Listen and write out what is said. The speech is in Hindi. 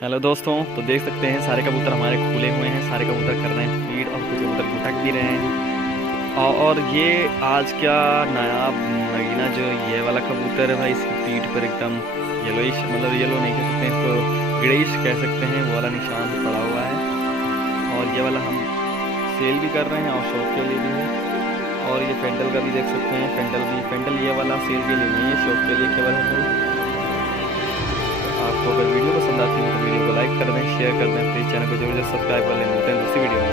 हेलो दोस्तों, तो देख सकते हैं सारे कबूतर हमारे खुले हुए हैं। सारे कबूतर कर रहे हैं फीड और कुछ कबूतर भटक भी रहे हैं। और ये आज क्या नायाब नगीना जो ये वाला कबूतर है भाई, इसकी पीठ पर एकदम येलोइश, मतलब येलो नहीं कह सकते हैं इसको, ग्रेइश कह सकते हैं, वो वाला निशान पड़ा हुआ है। और ये वाला हम सेल भी कर रहे हैं और शौक के लिए भी है। और ये फेंडल का भी देख सकते हैं, फेंडल ये वाला सेल के लिए नहीं है, शौक के लिए केवल है भाई। आपको अगर वीडियो पसंद आती है तो वीडियो को लाइक कर दें, शेयर कर दें, प्लीज़ चैनल को जरूर सब्सक्राइब कर लें। मिलते हैं दूसरी वीडियो में।